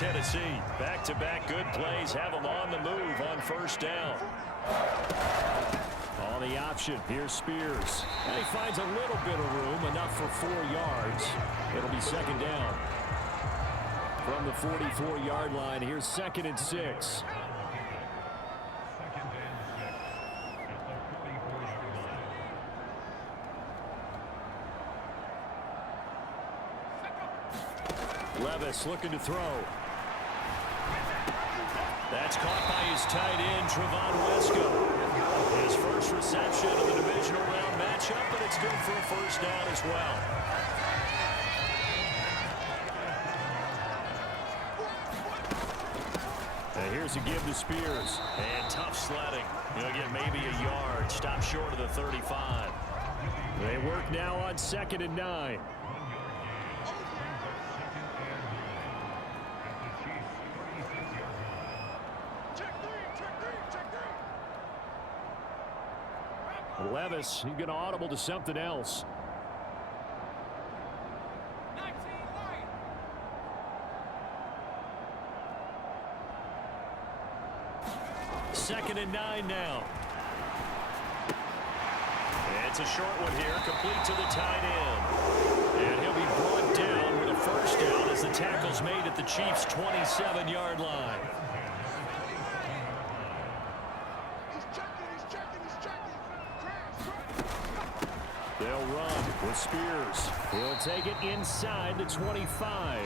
Tennessee. Back-to-back good plays have them on the move on first down. On the option, here's Spears. And he finds a little bit of room, enough for 4 yards. It'll be second down. From the 44-yard line, here's 2nd and 6. Levis looking to throw. That's caught by his tight end, Trevon Wesco. His first reception of the divisional round matchup, but it's good for a first down as well. And here's a give to Spears. And tough sledding. He'll get maybe a yard. Stop short of the 35. They work now on 2nd and 9. Levis, he's going to audible to something else. Second and 9 now. It's a short one here, complete to the tight end. And he'll be brought down with a first down as the tackle's made at the Chiefs' 27-yard line. They'll run with Spears. He'll take it inside the 25.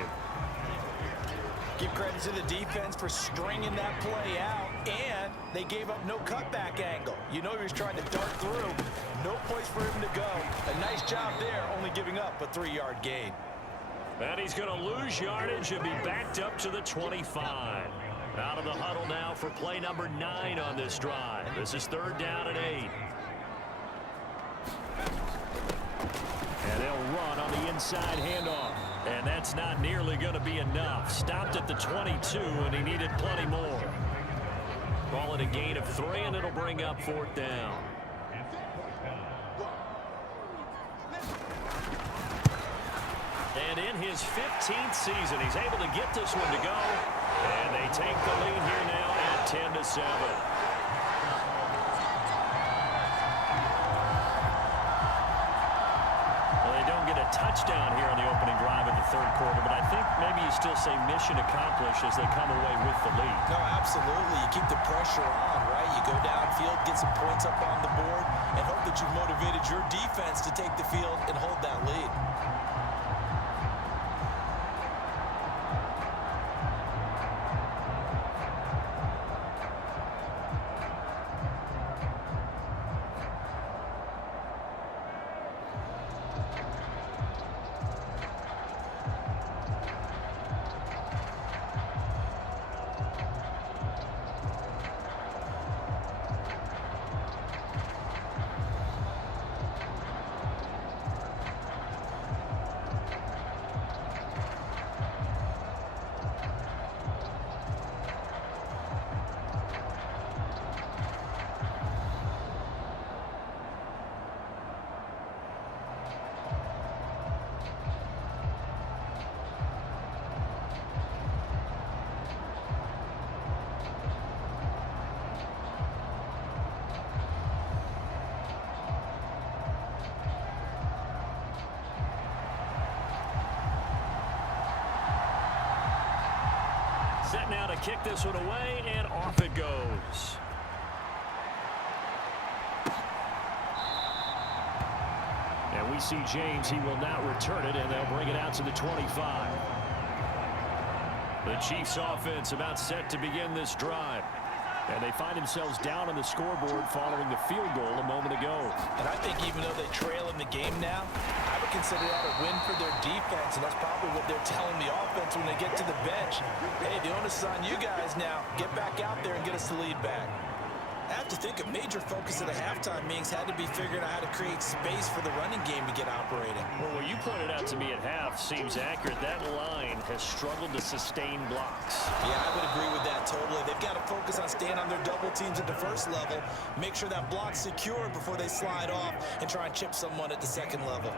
Give credit to the defense for stringing that play out, and they gave up no cutback angle. You know he was trying to dart through. No place for him to go. A nice job there, only giving up a 3-yard gain. And he's going to lose yardage and be backed up to the 25. Out of the huddle now for play number 9 on this drive. This is 3rd down and 8. And they'll run on the inside handoff. And that's not nearly going to be enough. Stopped at the 22, and he needed plenty more. Call it a gain of 3, and it'll bring up 4th down. And in his 15th season, he's able to get this one to go. And they take the lead here now at 10-7. Touchdown here on the opening drive in the 3rd quarter, but I think maybe you still say mission accomplished as they come away with the lead. No, absolutely. You keep the pressure on, right? You go downfield, get some points up on the board, and hope that you've motivated your defense to take the field and hold that lead. Set now to kick this one away, and off it goes. And we see James. He will not return it, and they'll bring it out to the 25. The Chiefs offense about set to begin this drive. And they find themselves down on the scoreboard following the field goal a moment ago. And I think even though they trail in the game now, I would consider that a win for their defense, and that's probably what they're telling the offense when they get to the bench. Hey, the onus is on you guys now. Get back out there and get us the lead back. I have to think a major focus of the halftime meetings had to be figuring out how to create space for the running game to get operating. Well, what you pointed out to me at half seems accurate. That line has struggled to sustain blocks. Yeah, I would agree with that totally. They've got to focus on staying on their double teams at the first level, make sure that block's secure before they slide off and try and chip someone at the second level.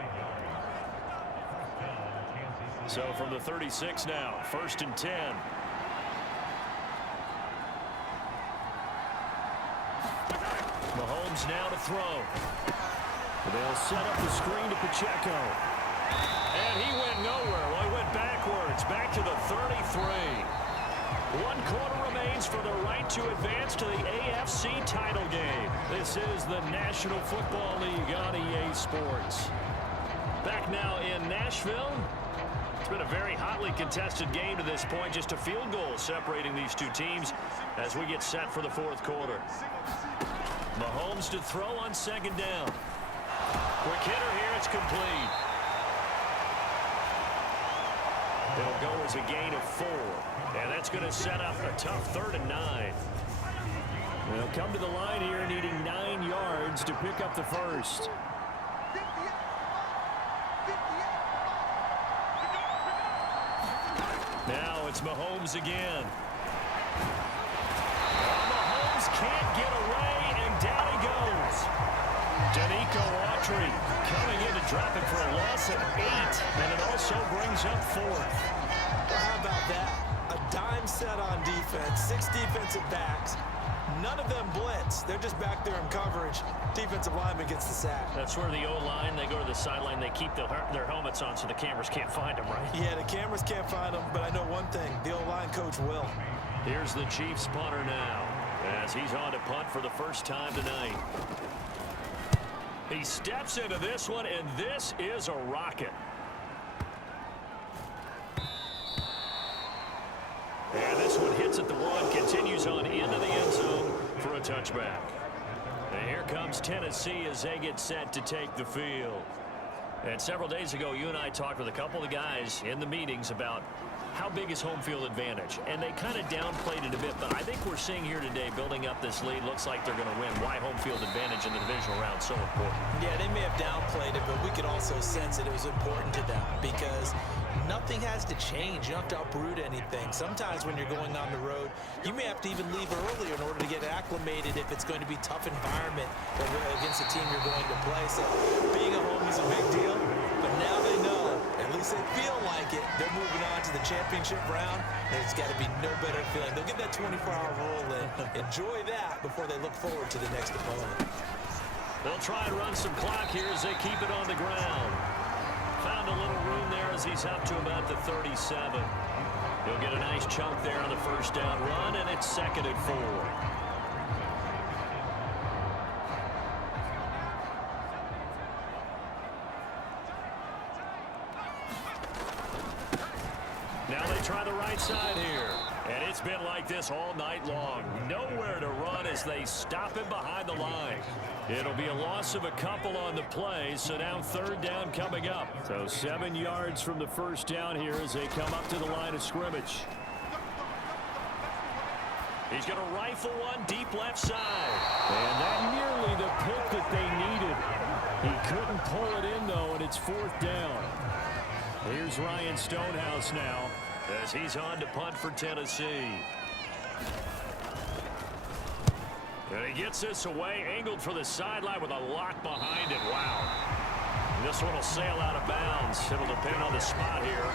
So from the 36 now, 1st and 10. Mahomes now to throw. They'll set up the screen to Pacheco. And he went nowhere. Well, he went backwards, back to the 33. 1 quarter remains for the right to advance to the AFC title game. This is the National Football League on EA Sports. Back now in Nashville. It's been a very hotly contested game to this point. Just a field goal separating these two teams as we get set for the fourth quarter. Mahomes to throw on second down. Quick hitter here. It's complete. It'll go as a gain of 4. And that's going to set up a tough 3rd and 9. They'll come to the line here needing 9 yards to pick up the first. Now it's Mahomes again. Mahomes can't get away, and down he goes. Danico Autry coming in to drop it for a loss of 8, and it also brings up 4th. Well, how about that? A dime set on defense, 6 defensive backs. None of them blitz. They're just back there in coverage. Defensive lineman gets the sack. That's where the O-line, they go to the sideline, they keep their helmets on so the cameras can't find them, right? Yeah, the cameras can't find them, but I know one thing. The O-line coach will. Here's the Chiefs punter now as he's on to punt for the first time tonight. He steps into this one, and this is a rocket. And this one hits at the 1, continues on into the end zone for a touchback. And here comes Tennessee as they get set to take the field. And several days ago, you and I talked with a couple of guys in the meetings about how big is home field advantage. And they kind of downplayed it a bit, but I think we're seeing here today, building up this lead, looks like they're going to win. Why home field advantage in the divisional round so important? Yeah, they may have downplayed it, but we could also sense that it was important to them because nothing has to change. You don't have to uproot anything. Sometimes when you're going on the road, you may have to even leave earlier in order to get acclimated if it's going to be a tough environment against the team you're going to play. So being at home is a big deal, but now they know, at least they feel like it, they're moving on to the championship round, and it's got to be no better feeling. They'll get that 24-hour rule in, enjoy that before they look forward to the next opponent. They'll try and run some clock here as they keep it on the ground. Found a little room there as he's up to about the 37. He'll get a nice chunk there on the first down run, and it's 2nd and 4. Now they try the right side here. And it's been like this all night long. Nowhere to run as they stop him behind the line. It'll be a loss of a couple on the play, so now 3rd down coming up. So 7 yards from the first down here as they come up to the line of scrimmage. He's going to rifle one deep left side. And that nearly the pick that they needed. He couldn't pull it in, though, and it's 4th down. Here's Ryan Stonehouse now as he's on to punt for Tennessee. And he gets this away, angled for the sideline with a lock behind it. Wow. This one will sail out of bounds. It'll depend on the spot here.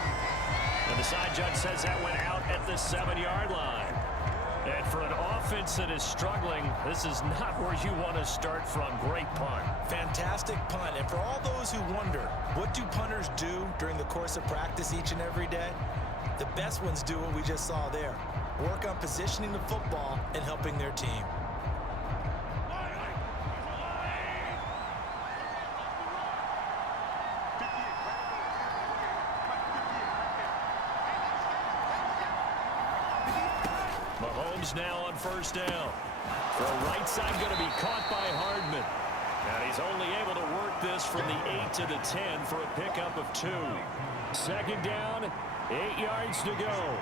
And the side judge says that went out at the 7-yard line. And for an offense that is struggling, this is not where you want to start from. Great punt. Fantastic punt. And for all those who wonder, what do punters do during the course of practice each and every day? The best ones do what we just saw there. Work on positioning the football and helping their team. Mahomes now on first down. The right side going to be caught by Hardman. And he's only able to work this from the 8 to the 10 for a pickup of 2. 2nd down, 8 yards to go.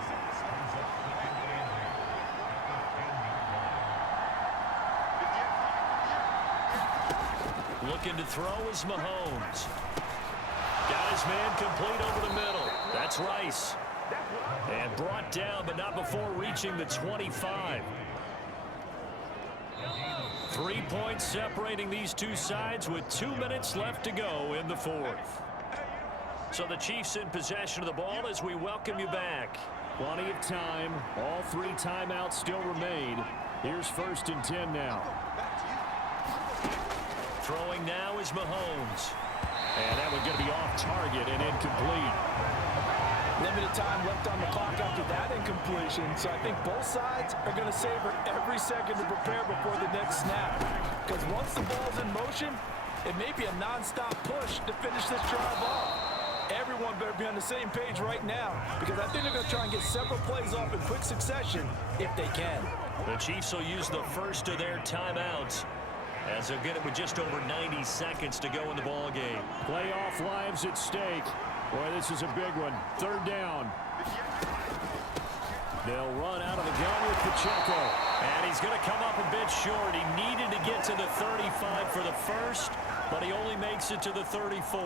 Looking to throw is Mahomes. Got his man complete over the middle. That's Rice. And brought down, but not before reaching the 25. 3 points separating these two sides with 2 minutes left to go in the 4th. So the Chiefs in possession of the ball as we welcome you back. Plenty of time. All 3 timeouts still remain. Here's 1st and 10 now. throwing now is Mahomes. And that one's going to be off target and incomplete. Limited time left on the clock after that incompletion, so I think both sides are going to savor every second to prepare before the next snap. Because once the ball's in motion, it may be a non-stop push to finish this drive off. Everyone better be on the same page right now, because I think they're going to try and get several plays off in quick succession if they can. The Chiefs will use the first of their timeouts as they'll get it with just over 90 seconds to go in the ball game. Playoff lives at stake. Boy, this is a big one. Third down. They'll run out of the gun with Pacheco. And he's going to come up a bit short. He needed to get to the 35 for the first, but he only makes it to the 34.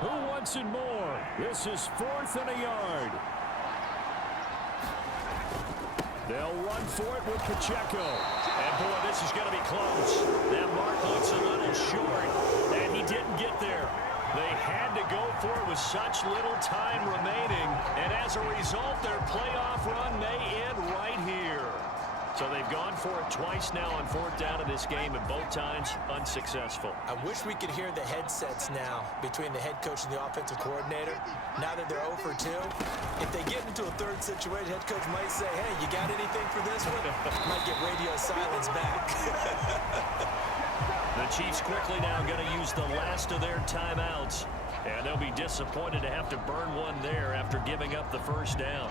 Who wants it more? This is 4th and a yard. They'll run for it with Pacheco. And, boy, this is going to be close. That mark looks a little short, and he didn't get there. They had to go for it with such little time remaining, and as a result, their playoff run may end right here. So they've gone for it twice now on 4th down in this game, and both times unsuccessful. I wish we could hear the headsets now between the head coach and the offensive coordinator. Now that they're 0 for 2, if they get into a third situation, head coach might say, hey, you got anything for this one? Might get radio silence back. The Chiefs quickly now going to use the last of their timeouts, and they'll be disappointed to have to burn one there after giving up the first down.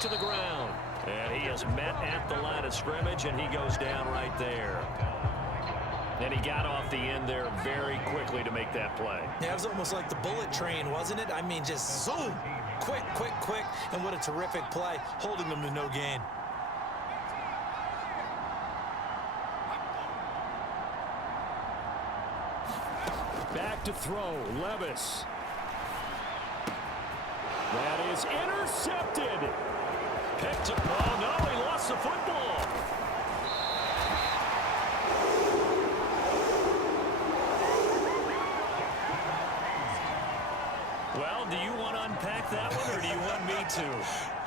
To the ground, and he is met at the line of scrimmage, and he goes down right there. And he got off the end there very quickly to make that play. Yeah, it was almost like the bullet train, wasn't it? I mean, just zoom, quick, quick, quick, and what a terrific play, holding them to no gain. Back to throw, Levis. That is intercepted. Picked up. Oh, no, he lost the football. Well, do you want to unpack that one, or do you want me to?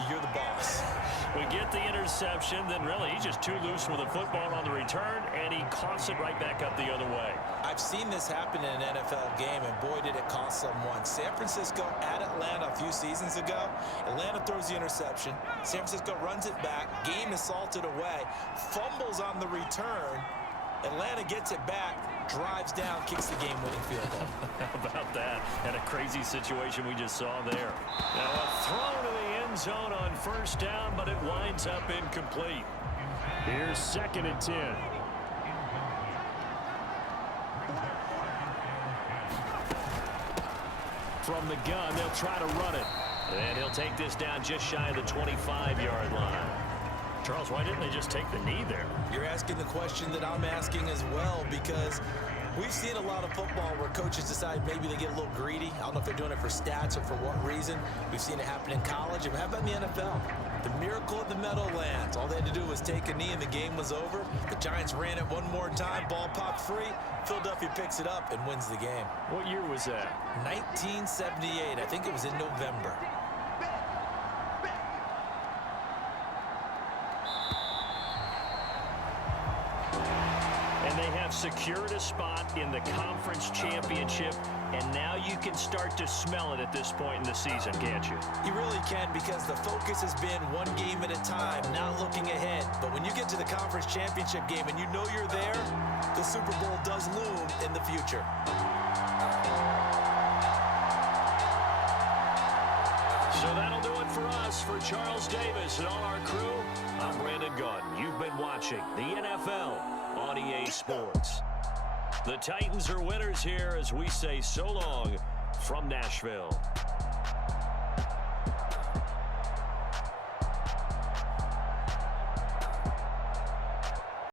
You're the boss. We get the interception, then really he's just too loose with the football on the return, and he coughs it right back up the other way. I've seen this happen in an NFL game, and boy, did it cost someone. San Francisco at Atlanta a few seasons ago. Atlanta throws the interception. San Francisco runs it back. Game is salted away. Fumbles on the return. Atlanta gets it back, drives down, kicks the game-winning field goal. How about that? And a crazy situation we just saw there. Now a throw to the end zone on first down, but it winds up incomplete. Here's 2nd and 10. From the gun, they'll try to run it. And he'll take this down just shy of the 25-yard line. Charles, why didn't they just take the knee there? You're asking the question that I'm asking as well, because we've seen a lot of football where coaches decide maybe they get a little greedy. I don't know if they're doing it for stats or for what reason. We've seen it happen in college. And how about in the NFL? The miracle of the Meadowlands. All they had to do was take a knee and the game was over. The Giants ran it one more time. Ball popped free. Philadelphia picks it up and wins the game. What year was that? 1978. I think it was in November. And they have secured a spot in the conference championship, and now you can start to smell it at this point in the season, can't you? You really can, because the focus has been one game at a time, not looking ahead. But when you get to the conference championship game and you know you're there, the Super Bowl does loom in the future. So that'll do it for us. For Charles Davis and all our crew, I'm Brandon Gaudin. You've been watching the NFL on EA Sports. The Titans are winners here as we say so long from Nashville.